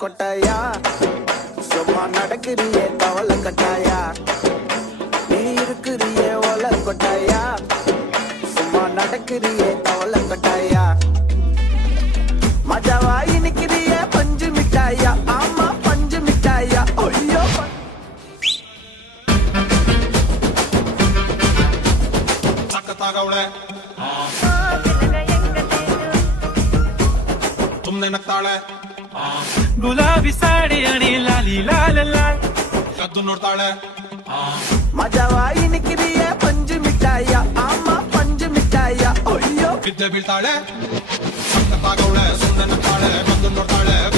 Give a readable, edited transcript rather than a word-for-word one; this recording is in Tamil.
கொட்டாயா சும்மா நடக்கிறியே தவள கட்டாயா நீ இருக்கிறியே ஓல கொட்டாயா சும்மா நடக்கிறியே தவள கொட்டாயா மஜாவாயி நிக்கிறியே பஞ்சு மிட்டாயா ஆமா பஞ்சு மிட்டாயா ஐயோ तागवले तुमने नक्ताळे गुलाबी साडी आणि लाली लाल लाल कद्दू नोडताळे मजावाई निकिरिये पंज मिठाया आमा पंज मिठाया ओयो विद्या बीळताळे तागवले तुमने नक्ताळे कद्दू नोडताळे